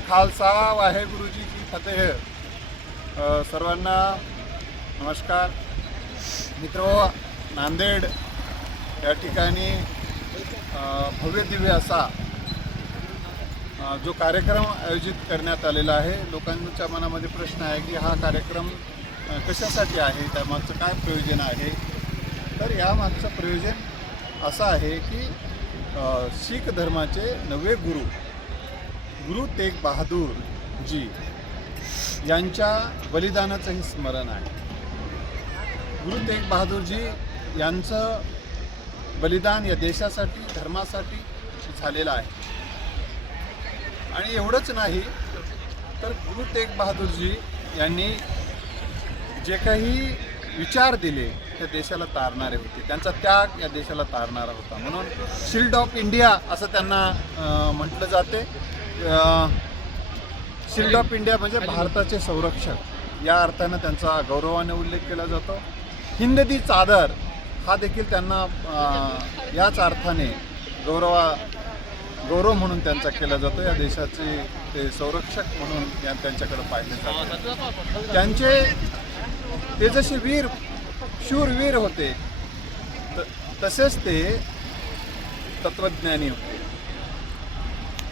खालसा वाहेगुरु जी की फतेह। सर्वांना नमस्कार मित्रो, नांदेड या ठिकाणी भव्य दिव्य असा जो कार्यक्रम आयोजित करण्यात आलेला आहे। लोकांच्या मनामध्ये प्रश्न आहे की हा कार्यक्रम कशासाठी आहे, त्यामागचं काय प्रयोजन आहे। तर यामागचं प्रयोजन असं आहे की शीख धर्माचे नवे गुरु तेग बहादूर जी यांच्या बलिदानाचंही स्मरण आहे। गुरु तेग बहादूर जी यांचं बलिदान या देशासाठी, धर्मासाठी झालेलं आहे। आणि एवढंच नाही तर गुरु तेग बहादूर जी यांनी जे काही विचार दिले त्या देशाला तारणारे होते, त्यांचा त्याग या देशाला तारणारा होता। म्हणून शिल्ड ऑफ इंडिया असं त्यांना म्हटलं जाते। शिल्ड ऑफ इंडिया म्हणजे भारताचे संरक्षक या अर्थानं त्यांचा गौरवाने उल्लेख केला जातो। हिंद दी चादर हा देखील त्यांना याच अर्थाने गौरव म्हणून त्यांचा केला जातो। या देशाचे ते संरक्षक म्हणून त्यांच्याकडे पाहिले जाते। ते जसे शूरवीर होते तसेच ते तत्वज्ञानी होते।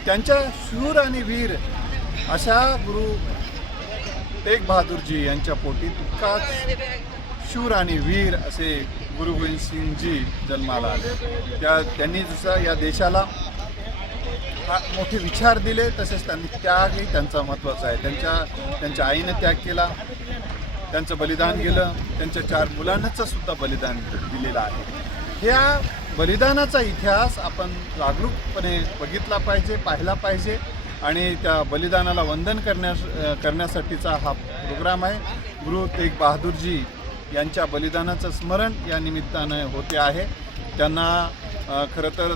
त्यांच्या शूर आणि वीर अशा गुरु तेग बहादूरजी यांच्या पोटी तितकाच शूर आणि वीर असे गुरु गोविंद सिंगजी जन्माला आले। त्यांनी जसं या देशाला मोठे विचार दिले तसेच त्यांनी त्यागही त्यांचा महत्त्वाचा आहे। त्यांच्या आईने त्याग केला, त्यांचं बलिदान केलं, त्यांच्या 4 मुलांचं सुद्धा बलिदान दिलेलं आहे। ह्या बलिदानाचा इतिहास आपण जागरूकपणे बघितला पाहिजे, पाहिला पाहिजे आणि त्या बलिदानाला वंदन करण्यासाठीचा हा प्रोग्राम आहे। गुरु तेग बहादूरजी यांच्या बलिदानाचं स्मरण या निमित्तानं होते आहे। त्यांना खरं तर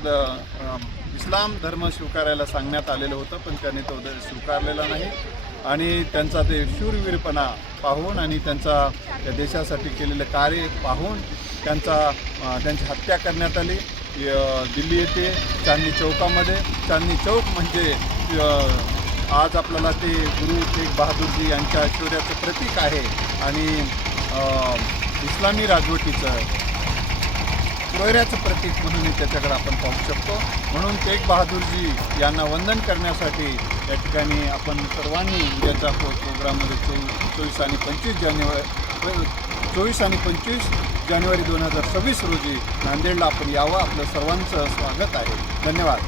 इस्लाम धर्म स्वीकारायला सांगण्यात आलेलं होतं, पण त्यांनी तो स्वीकारलेला नाही। आणि त्यांचा ते शूरवीरपणा पाहून आणि त्यांचा त्या देशासाठी केलेलं कार्य पाहून त्यांची हत्या करण्यात आली दिल्ली येथे चांदनी चौकामध्ये। चांदनी चौक म्हणजे आज आपल्याला ते गुरु तेग बहादूरजी यांच्या शौर्याचं प्रतीक आहे आणि इस्लामी राजवटीचं सोयऱ्याचं प्रतीक म्हणून त्याच्याकडे आपण पाहू शकतो। म्हणून तेग बहादूरजी यांना वंदन करण्यासाठी या ठिकाणी आपण सर्वांनी उद्याच्या प्रोग्राममध्ये 24 आणि 25 जानेवारी 2026 रोजी नांदेडला आपण यावं। आपलं सर्वांचं स्वागत आहे। धन्यवाद।